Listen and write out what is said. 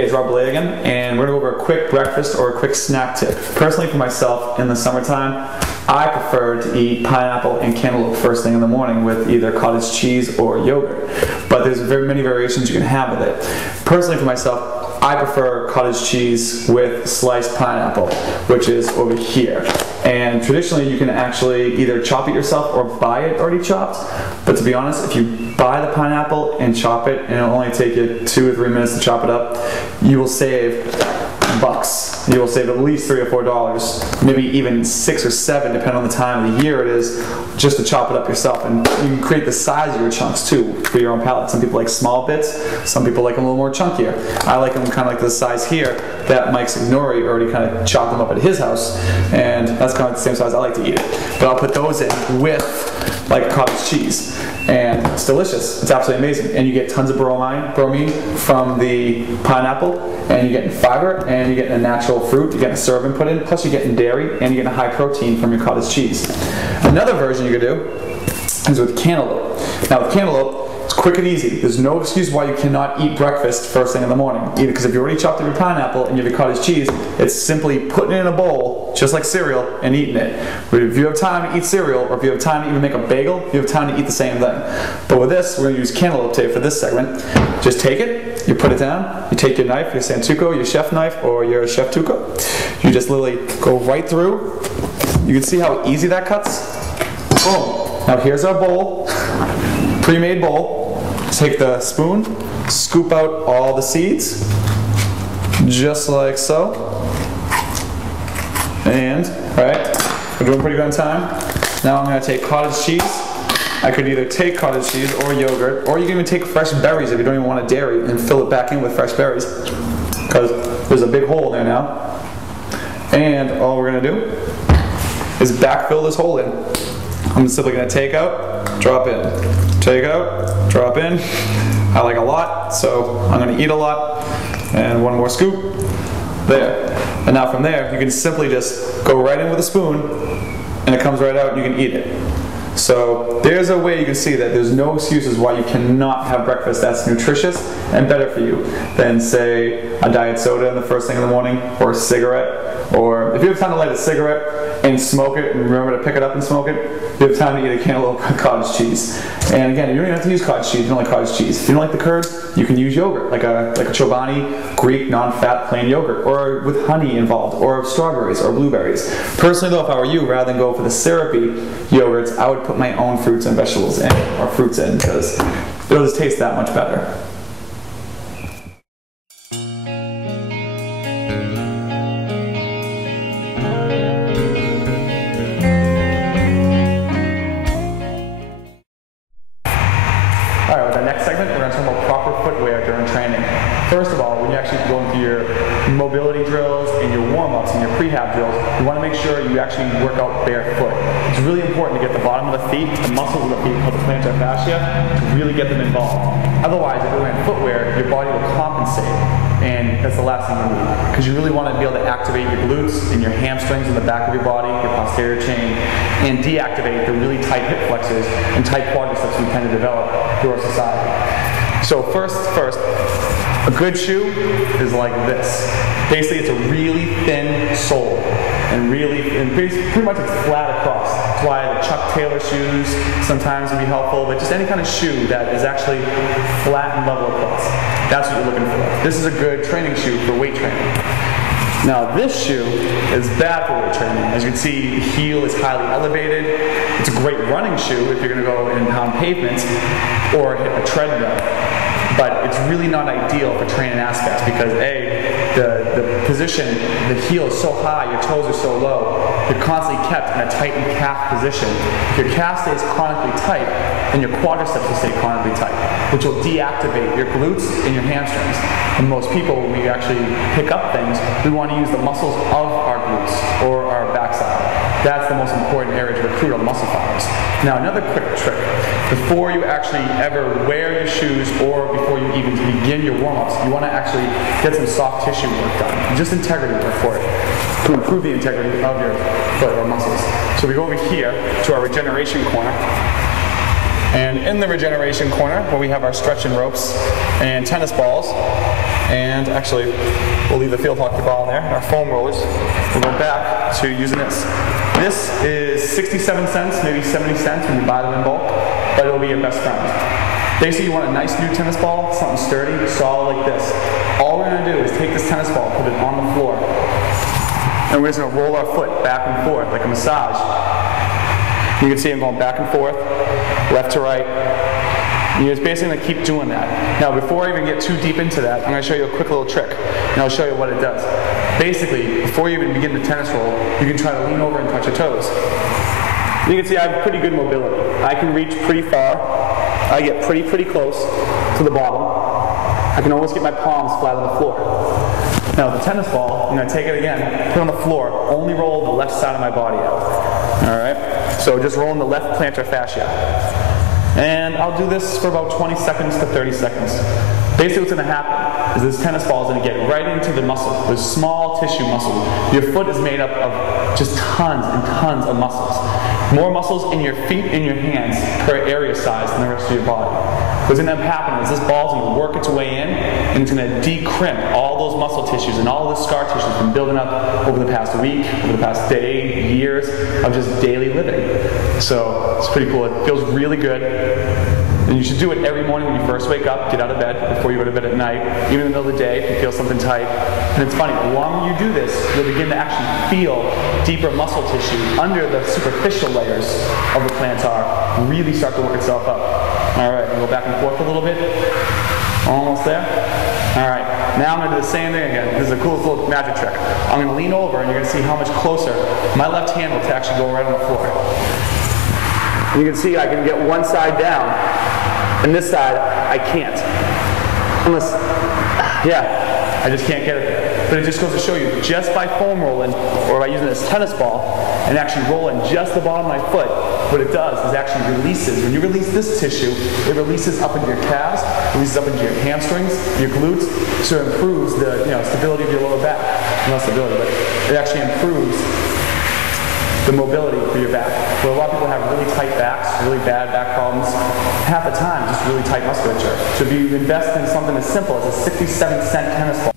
Hey, it's Belley again, and we're going to go over a quick breakfast or a quick snack tip. Personally, for myself, in the summertime, I prefer to eat pineapple and cantaloupe first thing in the morning with either cottage cheese or yogurt. But there's very many variations you can have with it. Personally, for myself, I prefer cottage cheese with sliced pineapple, which is over here. And traditionally, you can actually either chop it yourself or buy it already chopped. But to be honest, if you buy the pineapple and chop it, and it'll only take you 2 or 3 minutes to chop it up, you will save bucks. You will save at least $3 or $4, maybe even 6 or 7, depending on the time of the year it is, just to chop it up yourself. And you can create the size of your chunks too for your own palate. Some people like small bits, some people like them a little more chunkier. I like them kind of like the size here that Mike Signori already kind of chopped them up at his house, and that's kind of the same size I like to eat it. But I'll put those in with like cottage cheese, and it's delicious. It's absolutely amazing, and you get tons of bromine from the pineapple, and you're getting fiber, and you're getting a natural fruit. You're getting a syrup input in, plus you're getting dairy, and you're getting a high protein from your cottage cheese. Another version you could do is with cantaloupe. Now with cantaloupe, it's quick and easy. There's no excuse why you cannot eat breakfast first thing in the morning. Either because if you already chopped up your pineapple and you have your cottage cheese, it's simply putting it in a bowl, just like cereal, and eating it. But if you have time to eat cereal, or if you have time to even make a bagel, you have time to eat the same thing. But with this, we're going to use cantaloupe today for this segment. Just take it, you put it down, you take your knife, your Santuco, your chef knife, or your Chef Tuco. You just literally go right through. You can see how easy that cuts. Boom. Now here's our bowl, pre-made bowl. Take the spoon, scoop out all the seeds, just like so. And, alright, we're doing pretty good on time. Now I'm going to take cottage cheese. I could either take cottage cheese or yogurt, or you can even take fresh berries if you don't even want a dairy, and fill it back in with fresh berries, because there's a big hole there now. And all we're going to do is backfill this hole in. I'm simply going to take out, drop in. Take out, drop in. I like a lot, so I'm going to eat a lot. And one more scoop. There. And now from there, you can simply just go right in with a spoon, and it comes right out and you can eat it. So there's a way you can see that there's no excuses why you cannot have breakfast that's nutritious and better for you than, say, a diet soda in the first thing in the morning, or a cigarette. Or if you have time to light a cigarette and smoke it, and remember to pick it up and smoke it, you have time to eat a cantaloupe cottage cheese. And again, you don't even have to use cottage cheese. You don't like cottage cheese. If you don't like the curd, you can use yogurt, like a Chobani Greek non-fat plain yogurt, or with honey involved, or strawberries or blueberries. Personally though, if I were you, rather than go for the syrupy yogurts, I would put my own fruits and vegetables in, or fruits in, because it'll just taste that much better. Alright, with our next segment, we're going to talk about proper footwear during training. First of all, when you actually go into your mobility drills and your warm-ups and your prehab drills, you want to make sure you actually work out barefoot. It's really important to get the bottom of the feet, the muscles of the feet called the plantar fascia, to really get them involved. Otherwise, if you're wearing footwear, your body will compensate, and that's the last thing you need. Because you really want to be able to activate your glutes and your hamstrings in the back of your body, your posterior chain, and deactivate the really tight hip flexors and tight quadriceps we tend to develop through our society. So first, a good shoe is like this. Basically, it's a really thin sole, and pretty much it's flat across. That's why the Chuck Taylor shoes sometimes can be helpful, but just any kind of shoe that is actually flat and level across. That's what you're looking for. This is a good training shoe for weight training. Now this shoe is bad for weight training. As you can see, the heel is highly elevated. It's a great running shoe if you're going to go and pound pavements or hit a treadmill. But it's really not ideal for training aspects because the position, the heel is so high, your toes are so low, you're constantly kept in a tightened calf position. If your calf stays chronically tight, then your quadriceps will stay chronically tight, which will deactivate your glutes and your hamstrings. And most people, when we actually pick up things, we want to use the muscles of our glutes or our backside. That's the most important area to recruit our muscle fibers. Now another quick trick, before you actually ever wear your shoes or before you even begin your warm-ups, you want to actually get some soft tissue work done, just integrity work for it, to improve the integrity of your foot or muscles. So we go over here to our regeneration corner. And in the regeneration corner, where we have our stretching ropes and tennis balls, and actually, we'll leave the field hockey ball in there, and our foam rollers, we'll go back to using this. This is 67 cents, maybe 70 cents when you buy them in bulk, but it'll be your best friend. Basically, you want a nice new tennis ball, something sturdy, solid like this. All we're gonna do is take this tennis ball, put it on the floor, and we're just gonna roll our foot back and forth like a massage. You can see I'm going back and forth, left to right. And you're just basically gonna keep doing that. Now, before I even get too deep into that, I'm gonna show you a quick little trick, and I'll show you what it does. Basically, before you even begin the tennis roll, you can try to lean over and touch your toes. You can see I have pretty good mobility. I can reach pretty far. I get pretty close to the bottom. I can almost get my palms flat on the floor. Now, the tennis ball, I'm gonna take it again, put it on the floor, only roll the left side of my body out. All right? So just rolling the left plantar fascia. And I'll do this for about 20 seconds to 30 seconds. Basically what's going to happen is this tennis ball is going to get right into the muscle, the small tissue muscle. Your foot is made up of just tons and tons of muscles. More muscles in your feet and your hands per area size than the rest of your body. What's going to happen is this ball is going to work its way in and it's going to decrimp all those muscle tissues and all this scar tissue that's been building up over the past week, over the past day, years of just daily living. So it's pretty cool. It feels really good. And you should do it every morning when you first wake up, get out of bed, before you go to bed at night, even in the middle of the day if you feel something tight. And it's funny, the longer you do this, you'll begin to actually feel deeper muscle tissue under the superficial layers of the plantar really start to work itself up. All right, we'll go back and forth a little bit. Almost there. All right, now I'm going to do the same thing again. This is a cool little magic trick. I'm going to lean over and you're going to see how much closer my left hand will actually go right on the floor. You can see I can get one side down, and this side I can't. Unless, yeah, I just can't get it there. But it just goes to show you, just by foam rolling, or by using this tennis ball, and actually rolling just the bottom of my foot, what it does is actually releases. When you release this tissue, it releases up into your calves, releases up into your hamstrings, your glutes, so it improves the stability of your lower back. Not stability, but it actually improves the mobility for your back. Where a lot of people have really tight backs, really bad back problems, half the time just really tight musculature. So if you invest in something as simple as a 67-cent tennis ball,